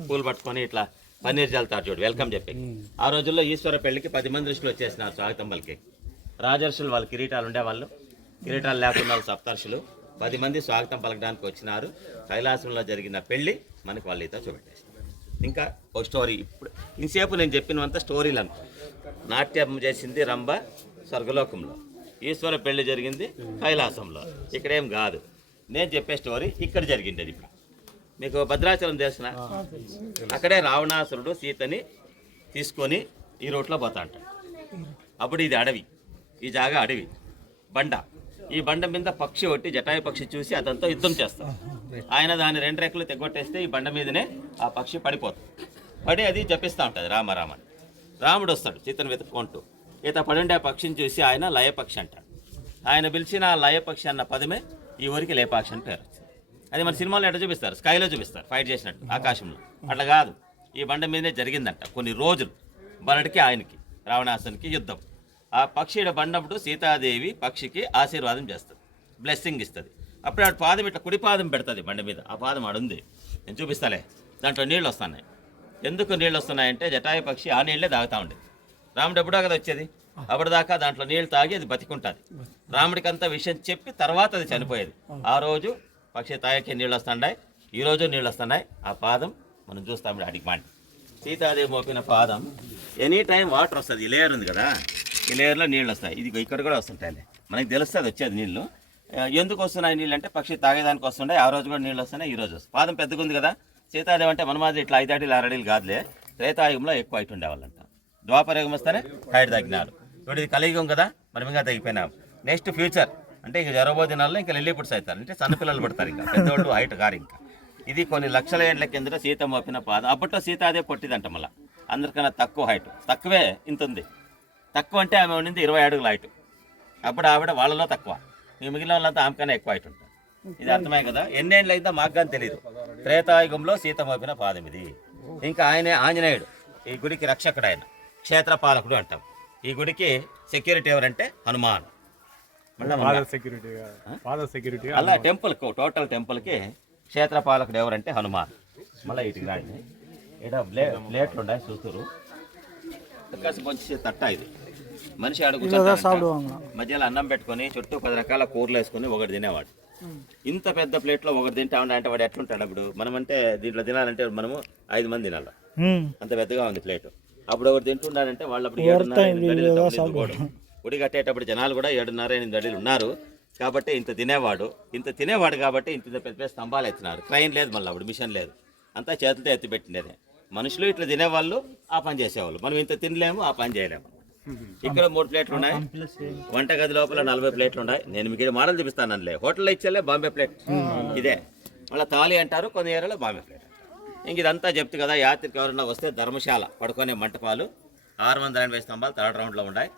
పూలు పట్టుకొని ఇట్లా పన్నీర్ చల్లుతారు చూడు, వెల్కమ్ చెప్పి. ఆ రోజుల్లో ఈశ్వర పెళ్లికి 10 మంది ఋషులు వచ్చేసినారు స్వాగతం పలికి. రాజర్షులు వాళ్ళు కిరీటాలు ఉండేవాళ్ళు, కిరీటాలు లేకుండా వాళ్ళు సప్తర్షులు 10 మంది స్వాగతం పలకడానికి వచ్చినారు. కైలాసంలో జరిగిన పెళ్లి మనకి వాళ్ళు అయితే చూపెట్టేసి. ఇంకా ఒక స్టోరీ. ఇప్పుడు ఇంతసేపు నేను చెప్పినంత స్టోరీలు అనుకో. నాట్యం చేసింది రంభ స్వర్గలోకంలో, ఈశ్వర పెళ్లి జరిగింది కైలాసంలో. ఇక్కడేం కాదు. నేను చెప్పే స్టోరీ ఇక్కడ జరిగింది. ఇప్పుడు మీకు భద్రాచలం తెలిసిన, అక్కడే రావణాసురుడు సీతని తీసుకొని ఈ రోడ్లో పోతా అంటాడు. అప్పుడు ఇది అడవి, ఈ జాగా అడవి, బండ. ఈ బండ మీద పక్షి ఒకటి జటాయు పక్షి చూసి అదంతా యుద్ధం చేస్తాడు. ఆయన దాని 2 రెక్కలు తెగొట్టేస్తే ఈ బండ మీదనే ఆ పక్షి పడిపోతుంది. పడి అది జపిస్తూ ఉంటుంది రామరామని. రాముడు వస్తాడు సీతను వెతుక్కుంటూ. ఈత పడుండే ఆ పక్షిని చూసి ఆయన లయపక్షి అంటాడు. ఆయన పిలిచిన ఆ లయపక్షి అన్న పదమే ఈ ఊరికి లేపాక్షి అని పేరు వచ్చింది. అది మన సినిమాలో ఎట్లా చూపిస్తారు, స్కైలో చూపిస్తారు ఫైట్ చేసినట్టు ఆకాశంలో. అట్లా కాదు, ఈ బండ మీదనే జరిగిందంట కొన్ని రోజులు. బలడికి ఆయనకి రావణాసునికి యుద్ధం. ఆ పక్షి బండప్పుడు సీతాదేవి పక్షికి ఆశీర్వాదం చేస్తుంది, బ్లెస్సింగ్ ఇస్తుంది. అప్పుడు ఆడు పాదం ఇట్లా కుడి పాదం పెడుతుంది బండ మీద. ఆ పాదం ఆడుంది, నేను చూపిస్తాలే. దాంట్లో నీళ్ళు వస్తున్నాయి. ఎందుకు నీళ్ళు వస్తున్నాయంటే జటాయు పక్షి ఆ నీళ్ళే తాగుతూ ఉండేది. రాముడు ఎప్పుడో కదా వచ్చేది, అప్పటిదాకా దాంట్లో నీళ్ళు తాగి అది బతికుంటుంది. రాముడికి అంతా విషయం చెప్పి తర్వాత అది చనిపోయేది. ఆ రోజు పక్షి తాగకి నీళ్ళు వస్తున్నాయి, ఈ రోజు నీళ్ళు వస్తున్నాయి. ఆ పాదం మనం చూస్తాం అడిగి మాట. సీతాదేవి మోపిన పాదం ఎనీ టైం వాటర్ వస్తుంది. ఈ లేయర్ ఉంది కదా, ఈ లేయర్లో నీళ్ళు వస్తాయి. ఇది ఇక్కడ కూడా వస్తుంటాయి, మనకి తెలుస్తుంది వచ్చేది నీళ్ళు. ఎందుకు వస్తున్నాయి నీళ్ళు అంటే పక్షి తాగేదానికి వస్తుండే. ఆ రోజు కూడా నీళ్ళు వస్తున్నాయి, ఈ రోజు వస్తాయి. పాదం పెద్దగా ఉంది కదా. సీతాదేవి అంటే మన మాది ఇట్లా 5 అడుగులు 6 అడుగులు కాదులే. త్రేతాయుగంలో ఎక్కువ హైట్ ఉండేవాళ్ళంట. ద్వాపరయుగం వస్తేనే హైట్ తగ్గినారు. ఇప్పుడు ఇది కలియుగం కదా, మనం ఇంకా తగ్గిపోయినాం. నెక్స్ట్ ఫ్యూచర్ అంటే ఇక జరగబో దినాల్లో ఇంకా లిల్లీపుట్స్ అవుతారు, అంటే సన్నపిల్లలు పడతారు. ఇంకా పెద్దోళ్ళు హైట్ కారు. ఇంకా ఇది కొన్ని లక్షల ఏళ్ల కిందట సీత మోపిన పాదం. అప్పట్లో సీతాదేవి పొట్టిదంట. మళ్ళీ అందరికన్నా తక్కువ హైట్, తక్కువే ఇంత ఉంది. తక్కువ అంటే ఆమె ఉండింది 20 అడుగుల హైట్. అప్పుడు ఆవిడ వాళ్ళలో తక్కువ, మిగిలిన వాళ్ళంతా ఆమె కన్నా ఎక్కువ హైట్ ఉంటుంది. ఇది అర్థమే కదా. ఎన్నేళ్ళు అయితే మాకు కానీ తెలియదు. త్రేతాయుగంలో సీత మోపిన పాదం ఇది. ఇంకా ఆయనే ఆంజనేయుడు, ఈ గుడికి రక్షకుడు. ఆయన క్షేత్రపాలకుడు అంటాం. ఈ గుడికి సెక్యూరిటీ ఎవరంటే హనుమాన్. అలా టెంపుల్కి టోటల్ టెంపుల్కి క్షేత్రపాలకుడు ఎవరంటే హనుమాన్. మళ్ళీ ఇటుకి రాండి. ఇక్కడ ప్లేట్లు ఉన్నాయి చూస్తురు. కొంచెం తట్ట ఇది. మనిషి అడుగు మధ్యలో అన్నం పెట్టుకొని చుట్టూ 10 రకాల కూరలు వేసుకొని ఒకటి తినేవాడు. ఇంత పెద్ద ప్లేట్లో ఒకటి తింటా ఉండే అంటే వాడు ఎట్లుంటాడు? అప్పుడు మనం అంటే దీంట్లో తినాలంటే మనము 5 మంది తినాలి, అంత పెద్దగా ఉంది ప్లేట్. అప్పుడు ఒకటి తింటున్నాడంటే వాళ్ళు అప్పుడు 7.5 గుడి కట్టేటప్పుడు జనాలు కూడా 7.5-8 అడుగులు ఉన్నారు కాబట్టి ఇంత తినేవాడు కాబట్టి ఇంత పెద్ద పెద్ద స్తంభాలు ఎత్తినారు. క్రైన్ లేదు, మళ్ళీ అప్పుడు మిషన్ లేదు, అంతా చేతులతో ఎత్తిపెట్టినదే. మనుషులు ఇట్లా తినేవాళ్ళు, ఆ పని చేసేవాళ్ళు. మనం ఇంత తినలేము, ఆ పని చేయలేము. ఇక్కడ 3 ప్లేట్లు ఉన్నాయి. వంటగది లోపల 40 ప్లేట్లు ఉన్నాయి. నేను మీకు మోడల్ చూపిస్తాను. అందులో హోటల్లో ఇచ్చేలే బాంబే ప్లేట్ ఇదే. మళ్ళీ తాళి అంటారు, కొన్ని ఏరియాలో బాంబే ప్లేట్. ఇంక ఇదంతా చెప్తు కదా. యాత్రికి ఎవరన్నా వస్తే ధర్మశాల పడుకునే మంటపాలు 680 స్తంభాలు 3rd రౌండ్లో ఉన్నాయి.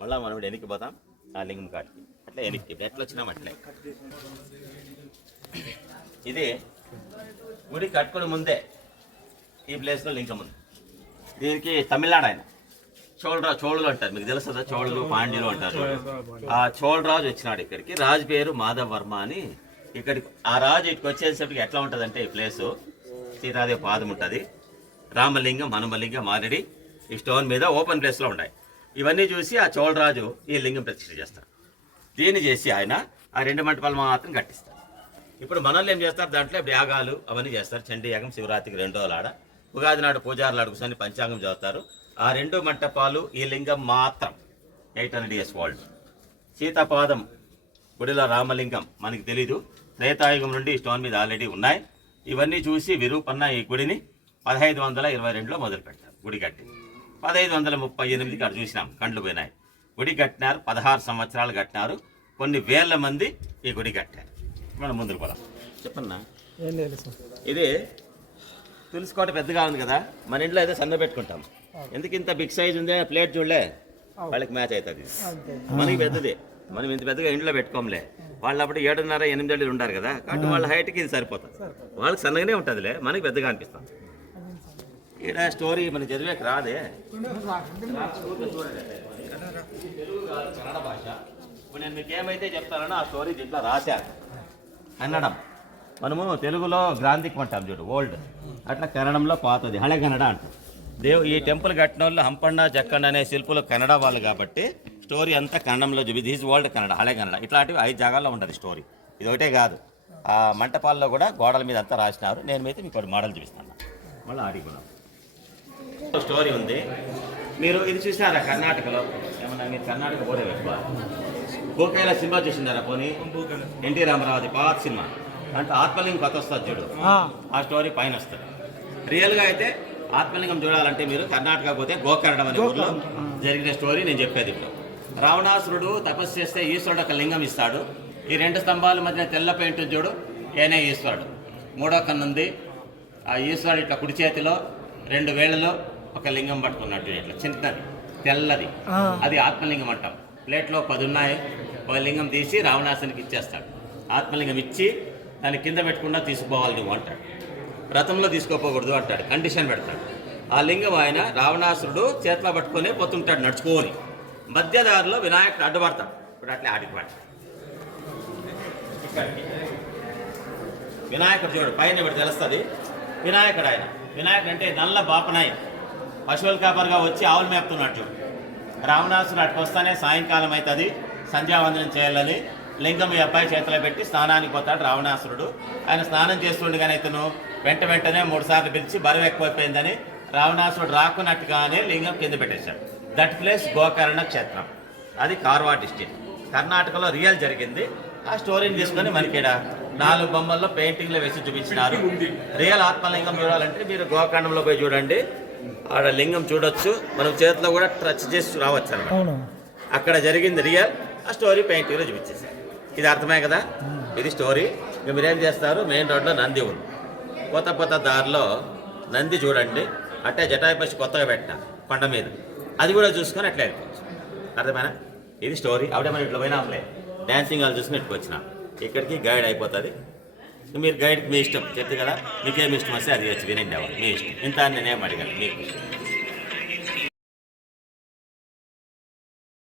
మళ్ళీ మనం వెనక్కి పోతాం ఆ లింగం కాటికి. అట్లా వెనక్కి ఎట్లా వచ్చినాం అట్లే. ఇది గుడి కట్టుకుని ముందే ఈ ప్లేస్లో లింగం ఉంది. దీనికి తమిళనాడు ఆయన చోళులు అంటారు, మీకు తెలుసు కదా. చోళులు పాండ్యులు అంటారు. ఆ చోళరాజు వచ్చినాడు ఇక్కడికి. రాజు పేరు మాధవ్ వర్మ అని. ఇక్కడికి ఆ రాజు ఇక్కడికి వచ్చేసరికి ఎట్లా ఉంటుందంటే ఈ ప్లేసు సీతాదేవి పాదం ఉంటుంది, రామలింగం హనుమలింగం ఆల్రెడీ ఈ స్టోన్ మీద ఓపెన్ ప్లేస్లో ఉన్నాయి. ఇవన్నీ చూసి ఆ చోళరాజు ఈ లింగం ప్రతిష్ఠ చేస్తారు. దీన్ని చేసి ఆయన ఆ 2 మంటపాలు మాత్రం కట్టిస్తారు. ఇప్పుడు మనల్ని ఏం చేస్తారు, దాంట్లో యాగాలు అవన్నీ చేస్తారు. చండీ యాగం శివరాత్రికి 2 రోజులు ఆడ ఉగాది నాడు పూజారులు అడుగుకొని పంచాంగం చదువుతారు. ఆ 2 మంటపాలు ఈ లింగం మాత్రం 800 years ఓల్డ్. సీతాపాదం గుడిలో రామలింగం మనకి తెలీదు. త్రేతాయుగం నుండి ఈ స్టోన్ మీద ఆల్రెడీ ఉన్నాయి. ఇవన్నీ చూసి విరూపన్న ఈ గుడిని 1522లో మొదలు పెట్టారు. గుడి కట్టి 1538కి అక్కడ చూసినాం, కండ్లు పోయినాయి. గుడి కట్టినారు, 16 సంవత్సరాలు కట్టినారు. కొన్ని వేల మంది ఈ గుడి కట్టారు. మనం ముందుకు పోదాం. చెప్పన్నా, ఇది తులుసుకోట పెద్దగా ఉంది కదా, మన ఇంట్లో అయితే సన్న పెట్టుకుంటాం. ఎందుకు ఇంత బిగ్ సైజ్ ఉంది, ప్లేట్ చూడలే, వాళ్ళకి మ్యాచ్ అవుతుంది. మనకి పెద్దది, మనం ఇంత పెద్దగా ఇంట్లో పెట్టుకోంలే. వాళ్ళు అప్పుడు 7.5, 8 అడుగులు ఉంటారు కదా, కాబట్టి వాళ్ళ హైట్కి ఇది సరిపోతుంది. వాళ్ళకి సన్నగానే ఉంటుందిలే, మనకి పెద్దగా అనిపిస్తాం. ఇక్కడ స్టోరీ మనకి చదివేకి రాదే. తెలుగు కాదు, కన్నడ భాష. ఇప్పుడు నేను మీకు ఏమైతే చెప్తానో ఆ స్టోరీ దీంట్లో రాశారు. కన్నడం మనము తెలుగులో గ్రాంధికం అంటాం చూడు, ఓల్డ్. అట్లా కన్నడంలో పాతది, హళె కన్నడ అంటాం. ఈ టెంపుల్ కట్టిన వాళ్ళు హంపಣ್ణ జక్కండ అనే శిల్పులు కన్నడ వాళ్ళు కాబట్టి స్టోరీ అంతా కన్నడంలో చూపి దిస్ ఓల్డ్ కన్నడ, హళె కన్నడ. ఇట్లాంటివి 5 జాగాల్లో ఉంటుంది స్టోరీ. ఇది ఒకటే కాదు, ఆ మంటపాల్లో కూడా గోడల మీద అంతా రాసినారు. నేను అయితే మీకు ఒకటి మోడల్ చూపిస్తాను. మళ్ళీ ఆడిపోయినాం స్టోరీ ఉంది. మీరు ఇది చూసినారా కర్ణాటకలో? ఏమన్నా మీరు కర్ణాటక పోతే ఎక్కువ గోకైల సినిమా చూసినారా? పోనీ ఎన్టీ రామారావుది పాత సినిమా, అంటే ఆత్మలింగం కథ వస్తుంది చూడు, ఆ స్టోరీ పైన వస్తుంది. రియల్గా అయితే ఆత్మలింగం చూడాలంటే మీరు కర్ణాటక పోతే గోకర్ణం అనే ఊర్లో జరిగిన స్టోరీ నేను చెప్పేది. ఇప్పుడు రావణాసురుడు తపస్సు చేస్తే ఈశ్వరుడు ఒక లింగం ఇస్తాడు. ఈ 2 స్తంభాల మధ్య తెల్ల పెయింట్ చూడు, ఏనే ఈశ్వరుడు. 3వ కన్నుంది. ఆ ఈశ్వరుడు ఇట్లా కుడి చేతిలో 2 వేళ్లలో ఒక లింగం పట్టుకున్నట్టు, ఇట్లా చిన్నది తెల్లది, అది ఆత్మలింగం అంటాం. ప్లేట్లో 10 ఉన్నాయి. ఒక లింగం తీసి రావణాసునికి ఇచ్చేస్తాడు. ఆత్మలింగం ఇచ్చి దాన్ని కింద పెట్టకుండా తీసుకుపోవాలి నువ్వు అంటాడు. రథంలో తీసుకోపోకూడదు అంటాడు, కండిషన్ పెడతాడు. ఆ లింగం ఆయన రావణాసురుడు చేతిలో పట్టుకొని పోతుంటాడు నడుచుకొని. మధ్యదారిలో వినాయకుడు అడ్డుపడతాడు. ఇప్పుడు అట్లా ఆడిపడతాడు. వినాయకుడు చూడు పైన ఇప్పుడు తెలుస్తుంది. వినాయకుడు ఆయన, వినాయకుడు అంటే నల్ల బాపనాయి, పశువుల కాపరిగా వచ్చి ఆవులు మేపుతున్నట్టు. రావణాసురుడు అటుకు వస్తానే సాయంకాలం అవుతుంది, సంధ్యావందనం చేయాలని లింగం ఈ అబ్బాయి చేతిలో పెట్టి స్నానానికి పోతాడు రావణాసురుడు. ఆయన స్నానం చేస్తుండగానే ఇతను వెంటనే 3 సార్లు పిలిచి బరువు ఎక్కువైపోయిందని రావణాసురుడు రాకున్నట్టుగానే లింగం కింద పెట్టేశాడు. దట్ ప్లేస్ గోకర్ణ క్షేత్రం. అది కార్వార్ డిస్ట్రిక్ట్, కర్ణాటకలో రియల్ జరిగింది. ఆ స్టోరీని తీసుకొని మనకి 4 బొమ్మల్లో పెయింటింగ్లో వేసి చూపించినారు. రియల్ ఆత్మలింగం చూడాలంటే మీరు గోకర్ణంలో పోయి చూడండి, ఆడ లింగం చూడొచ్చు. మనం చేతిలో కూడా టచ్ చేసి రావచ్చు అన్నమాట. అక్కడ జరిగింది రియల్, ఆ స్టోరీ పెయింటింగ్లో చూపించేసారు. ఇది అర్థమే కదా, ఇది స్టోరీ. ఇక మీరేం చేస్తారు, మెయిన్ రోడ్లో నంది ఉంది. కొత్త దారిలో నంది చూడండి. అట్టే జటాయుపక్షి కొత్తగా పెట్టిన కొండ మీద, అది కూడా చూసుకొని అట్లా వెళ్ళిపోవచ్చు. అర్థమైనా? ఇది స్టోరీ. అప్పుడే మనం ఇట్లా పోయినాంలే, డ్యాన్సింగ్ వాళ్ళు చూసుకుని ఇట్లా వచ్చినాం. ఇక్కడికి గైడ్ అయిపోతుంది. మీరు గైడ్కి మీ ఇష్టం, చెప్తే కదా మీకేమి ఇష్టం వస్తే అది వచ్చి వినండి. మీ ఇష్టం. ఇంత నేనేం అడిగాను మీకు.